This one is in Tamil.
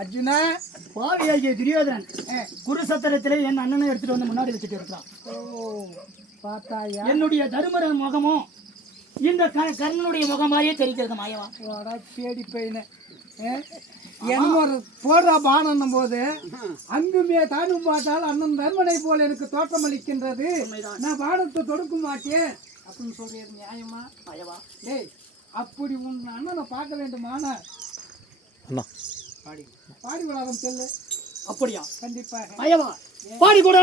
அர்ஜுனா பாவியாகிய துரியோதனன் குருசத்திரத்திலே என் அண்ணனை எடுத்துட்டு வந்து முன்னாடி வச்சுட்டு இருக்கிறான். பார்த்தாயா என்னுடைய தருமர முகமும் இந்த கர்ணனுடைய முகமாயே தெரிகிறது மாயவா. பேடி பையனு என்னொரு போடுற பானம் போது அங்குமே தானும் பார்த்தால் அண்ணன் தர்மனை போல எனக்கு தோற்றம் அளிக்கின்றது. நான் பானத்தை தொடுக்க மாட்டேன் அப்படின்னு சொல்றது நியாயமா மாயவா? டேய் அப்படி உன் அண்ணனை பார்க்க வேண்டுமான பாடி விடாதம் செல்லு. அப்படியா? கண்டிப்பா மாயவா பாடி கூட